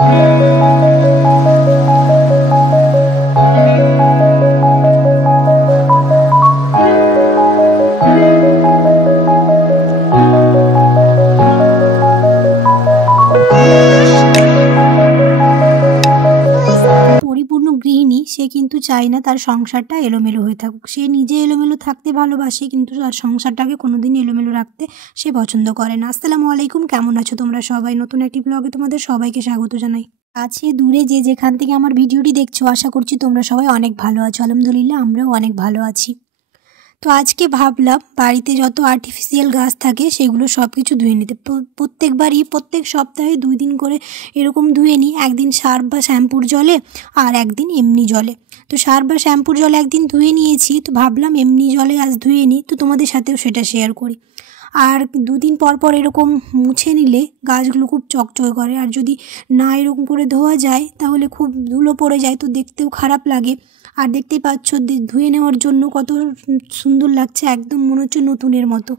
পরিপূর্ণ গৃহিণী সে কিন্তু চায় না তার সংসারটা এলোমেলো হয়ে থাকুক। সে নিজে এলোমেলো থাকতে ভালোবাসে, কিন্তু তার সংসারটাকে কোনোদিন এলোমেলো রাখতে সে পছন্দ করে না। আসসালামু আলাইকুম, কেমন আছো তোমরা সবাই? নতুন একটি ব্লগে তোমাদের সবাইকে স্বাগত জানাই। কাছে দূরে যে যেখান থেকে আমার ভিডিওটি দেখছো, আশা করছি তোমরা সবাই অনেক ভালো আছো। আলহামদুলিল্লাহ আমরাও অনেক ভালো আছি। তো আজকে ভাবলাম বাড়িতে যত আর্টিফিশিয়াল গাছ থাকে সেগুলো সব কিছু ধুয়ে নিতে। প্রত্যেকবারই প্রত্যেক সপ্তাহে 2 দিন করে এরকম ধুয়ে নিই, একদিন সার্ফ বা শ্যাম্পুর জলে আর একদিন এমনি জলে। তো সার্ফ বা শ্যাম্পুর জলে একদিন ধুয়ে নিয়েছি, তো ভাবলাম এমনি জলে আজ ধুয়ে নিই, তো তোমাদের সাথেও সেটা শেয়ার করি। আর 2 দিন পর পর এরকম মুছে নিলে গাছগুলো খুব চকচকে করে, আর যদি না এরকম করে ধোয়া যায় তাহলে খুব ধুলো পড়ে যায়, তো দেখতেও খারাপ লাগে। আর দেখতেই পাচ্ছ ধুয়ে নেওয়ার জন্য কত সুন্দর লাগছে, একদম মনে হচ্ছে নতুনের মতো।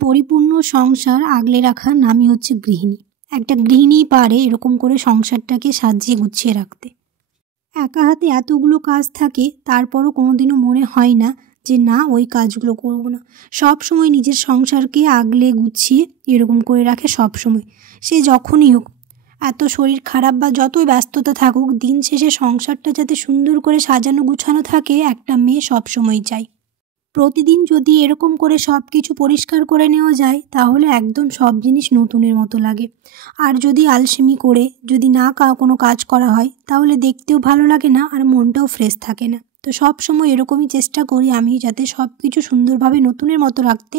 পরিপূর্ণ সংসার আগলে রাখার নামই হচ্ছে গৃহিণী। একটা গৃহিণীই পারে এরকম করে সংসারটাকে সাজিয়ে গুছিয়ে রাখতে। একা হাতে এতগুলো কাজ থাকে, তারপরও কোনোদিনও মনে হয় না যে না ওই কাজগুলো করব না। সব সময় নিজের সংসারকে আগলে গুছিয়ে এরকম করে রাখে সব সময়, সে যখনই হোক। এত শরীর খারাপ বা যতই ব্যস্ততা থাকুক, দিন শেষে সংসারটা যাতে সুন্দর করে সাজানো গুছানো থাকে একটা মেয়ে সবসময় চায়। প্রতিদিন যদি এরকম করে সব কিছু পরিষ্কার করে নেওয়া যায় তাহলে একদম সব জিনিস নতুনের মতো লাগে। আর যদি আলসেমি করে যদি না কোনো কাজ করা হয় তাহলে দেখতেও ভালো লাগে না, আর মনটাও ফ্রেশ থাকে না। তো সব সময় এরকমই চেষ্টা করি আমি, যাতে সব কিছু সুন্দরভাবে নতুনের মতো রাখতে।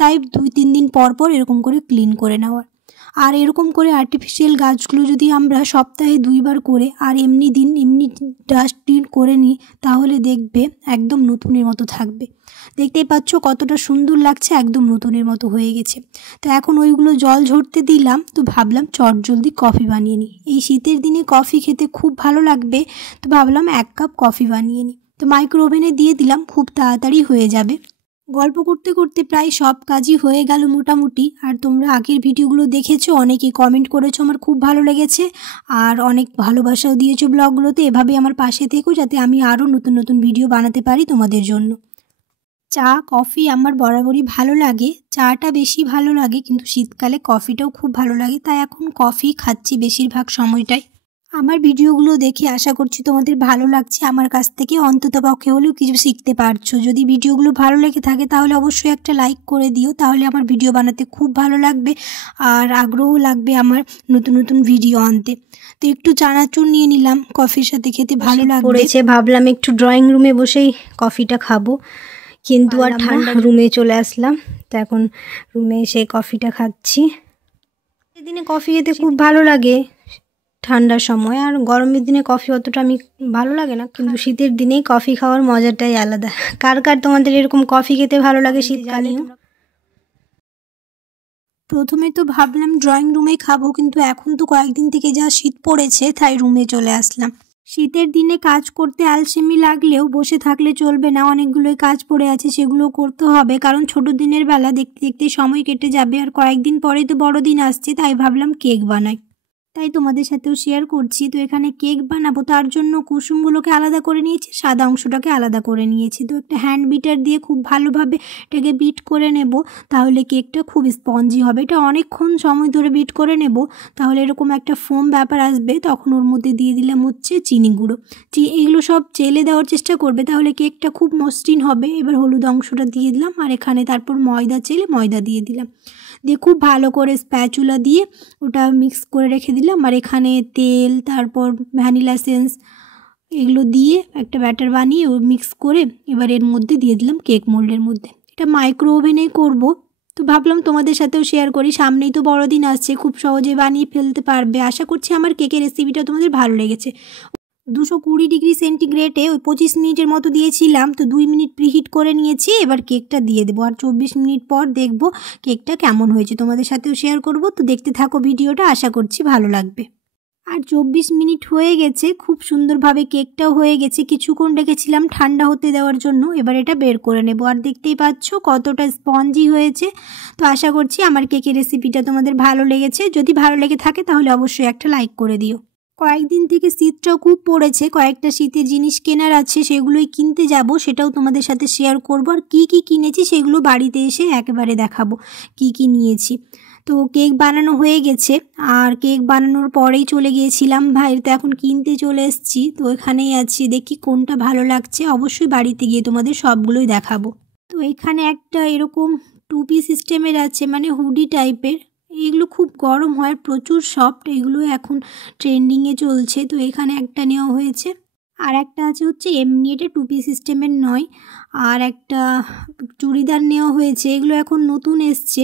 তাই 2-3 দিন পর পর এরকম করে ক্লিন করে নেওয়ার। আর এরকম করে আর্টিফিশিয়াল গাছগুলো যদি আমরা সপ্তাহে 2 বার করে আর এমনি ডাস্ট ক্লিন করে নিই তাহলে দেখবে একদম নতুনের মতো থাকবে। দেখতেই পাচ্ছ কতটা সুন্দর লাগছে, একদম নতুনের মতো হয়ে গেছে। তো এখন ওইগুলো জল ঝরতে দিলাম, তো ভাবলাম চটজলদি কফি বানিয়ে নিই। এই শীতের দিনে কফি খেতে খুব ভালো লাগবে, তো ভাবলাম 1 কাপ কফি বানিয়ে নিই। তো মাইক্রো ওভেনে দিয়ে দিলাম, খুব তাড়াতাড়ি হয়ে যাবে। গল্প করতে করতে প্রায় সব কাজই হয়ে গেল মোটামুটি। আর তোমরা আগের ভিডিওগুলো দেখেছো, অনেকেই কমেন্ট করেছো, আমার খুব ভালো লেগেছে আর অনেক ভালোবাসাও দিয়েছো ব্লগগুলোতে। এভাবে আমার পাশে থেকো যাতে আমি আরও নতুন নতুন ভিডিও বানাতে পারি তোমাদের জন্য। চা কফি আমার বরাবরই ভালো লাগে, চাটা বেশি ভালো লাগে, কিন্তু শীতকালে কফিটাও খুব ভালো লাগে, তাই এখন কফি খাচ্ছি বেশিরভাগ সময়টাই। আমার ভিডিওগুলো দেখে আশা করছি তোমাদের ভালো লাগছে, আমার কাছ থেকে অন্তত পক্ষে হলেও কিছু শিখতে পারছো। যদি ভিডিওগুলো ভালো লেগে থাকে তাহলে অবশ্যই একটা লাইক করে দিও, তাহলে আমার ভিডিও বানাতে খুব ভালো লাগবে আর আগ্রহ লাগবে আমার নতুন নতুন ভিডিও আনতে। তো একটু চানাচুর নিয়ে নিলাম, কফির সাথে খেতে ভালো লাগছে। ভাবলাম একটু ড্রয়িং রুমে বসেই কফিটা খাবো, কিন্তু আর ঠান্ডা রুমে চলে আসলাম। তো এখন রুমে এসে কফিটা খাচ্ছি। দিনে কফি খেতে খুব ভালো লাগে ঠান্ডার সময়, আর গরমের দিনে কফি অতটা আমি ভালো লাগে না, কিন্তু শীতের দিনেই কফি খাওয়ার মজাটাই আলাদা। কার কার তোমাদের এরকম কফি খেতে ভালো লাগে শীতকালে? প্রথমে তো ভাবলাম ড্রয়িং রুমেই খাবো, কিন্তু এখন তো কয়েকদিন থেকে যা শীত পড়েছে তাই রুমে চলে আসলাম। শীতের দিনে কাজ করতে আলসেমি লাগলেও বসে থাকলে চলবে না, অনেকগুলোই কাজ পড়ে আছে, সেগুলো করতে হবে, কারণ ছোট দিনের বেলা দেখতে দেখতে সময় কেটে যাবে। আর কয়েকদিন পরেই তো বড়দিন আসছে, তাই ভাবলাম কেক বানাই, তাই তোমাদের সাথেও শেয়ার করছি। তো এখানে কেক বানাবো, তার জন্য কুসুমগুলোকে আলাদা করে নিয়েছি, সাদা অংশটাকে আলাদা করে নিয়েছি। তো একটা হ্যান্ড বিটার দিয়ে খুব ভালোভাবে এটাকে বিট করে নেব, তাহলে কেকটা খুব স্পঞ্জি হবে। এটা অনেকক্ষণ সময় ধরে বিট করে নেব, তাহলে এরকম একটা ফোম ব্যাপার আসবে। তখন ওর মধ্যে দিয়ে দিলাম হচ্ছে চিনি গুঁড়ো। এগুলো সব চেলে দেওয়ার চেষ্টা করবে, তাহলে কেকটা খুব মসৃণ হবে। এবার হলুদ অংশটা দিয়ে দিলাম, আর এখানে তারপর ময়দা চেলে ময়দা দিয়ে দিলাম, দিয়ে খুব ভালো করে স্প্যাচুলা দিয়ে ওটা মিক্স করে রেখে দিলাম। আর এখানে তেল, তারপর ভ্যানিলা এসেন্স, এগুলো দিয়ে একটা ব্যাটার বানিয়ে ও মিক্স করে এবার এর মধ্যে দিয়ে দিলাম কেক মোল্ডের মধ্যে। এটা মাইক্রো ওভেনেই করবো, তো ভাবলাম তোমাদের সাথেও শেয়ার করি। সামনেই তো বড়দিন আসছে, খুব সহজে বানিয়ে ফেলতে পারবে। আশা করছি আমার কেকের রেসিপিটা তোমাদের ভালো লেগেছে। 220 ডিগ্রি সেন্টিগ্রেডে ওই 25 মিনিটের মতো দিয়েছিলাম, তো 2 মিনিট প্রিহিট করে নিয়েছি। এবার কেকটা দিয়ে দেবো, আর 24 মিনিট পর দেখবো কেকটা কেমন হয়েছে, তোমাদের সাথেও শেয়ার করব। তো দেখতে থাকো ভিডিওটা, আশা করছি ভালো লাগবে। আর 24 মিনিট হয়ে গেছে, খুব সুন্দরভাবে কেকটাও হয়ে গেছে। কিছুক্ষণ রেখেছিলাম ঠান্ডা হতে দেওয়ার জন্য, এবার এটা বের করে নেব। আর দেখতেই পাচ্ছ কতটা স্পঞ্জি হয়েছে। তো আশা করছি আমার কেকের রেসিপিটা তোমাদের ভালো লেগেছে। যদি ভালো লেগে থাকে তাহলে অবশ্যই একটা লাইক করে দিও। কয়েকদিন থেকে শীতটাও খুব পড়েছে, কয়েকটা শীতের জিনিস কেনার আছে, সেগুলোই কিনতে যাব, সেটাও তোমাদের সাথে শেয়ার করব। আর কী কী কিনেছি সেগুলো বাড়িতে এসে একেবারে দেখাবো কী কী নিয়েছি। তো কেক বানানো হয়ে গেছে, আর কেক বানানোর পরেই চলে গিয়েছিলাম ভাইয়ের, তো এখন কিনতে চলে এসেছি। তো এখানেই আছি, দেখি কোনটা ভালো লাগছে, অবশ্যই বাড়িতে গিয়ে তোমাদের সবগুলোই দেখাবো। তো এখানে একটা এরকম টুপি সিস্টেমের আছে, মানে হুডি টাইপের, এগুলো খুব গরম হয়, প্রচুর সফট, এগুলো এখন ট্রেন্ডিংয়ে চলছে। তো এখানে একটা নেওয়া হয়েছে, আর একটা আছে হচ্ছে এমনি, এটা টুপি সিস্টেমের নয়। আর একটা চুড়িদার নেওয়া হয়েছে, এগুলো এখন নতুন এসছে,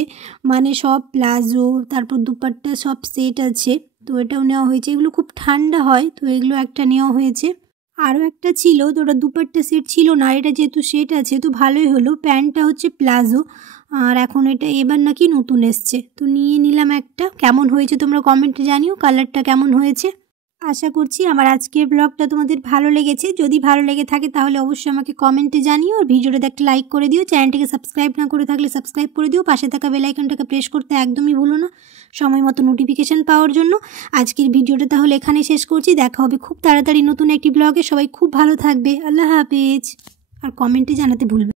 মানে সব প্লাজো, তারপর দুপাট্টা সব সেট আছে। তো এটাও নেওয়া হয়েছে, এগুলো খুব ঠান্ডা হয়, তো এগুলো একটা নেওয়া হয়েছে। আরও একটা ছিল, তো ওটা দুপাট্টা সেট ছিল না, এটা যেহেতু সেট আছে তো ভালোই হলো। প্যান্টটা হচ্ছে প্লাজো, আর এখন এটা এবার নাকি নতুন এসছে, তো নিয়ে নিলাম একটা। কেমন হয়েছে তোমরা কমেন্টে জানিও, কালারটা কেমন হয়েছে। আশা করছি আমার আজকের ব্লগটা তোমাদের ভালো লেগেছে। যদি ভালো লেগে থাকে তাহলে অবশ্যই আমাকে কমেন্টে জানিও, আর ভিডিওটাতে একটা লাইক করে দিও। চ্যানেলটিকে সাবস্ক্রাইব না করে থাকলে সাবস্ক্রাইব করে দিও, পাশে থাকা বেল আইকনটাকে প্রেস করতে একদমই ভুলো না সময় মতো নোটিফিকেশান পাওয়ার জন্য। আজকের ভিডিওটা তাহলে এখানে শেষ করছি, দেখা হবে খুব তাড়াতাড়ি নতুন একটি ব্লগে। সবাই খুব ভালো থাকবে, আল্লাহ হাফেজ, আর কমেন্টে জানাতে ভুলবে।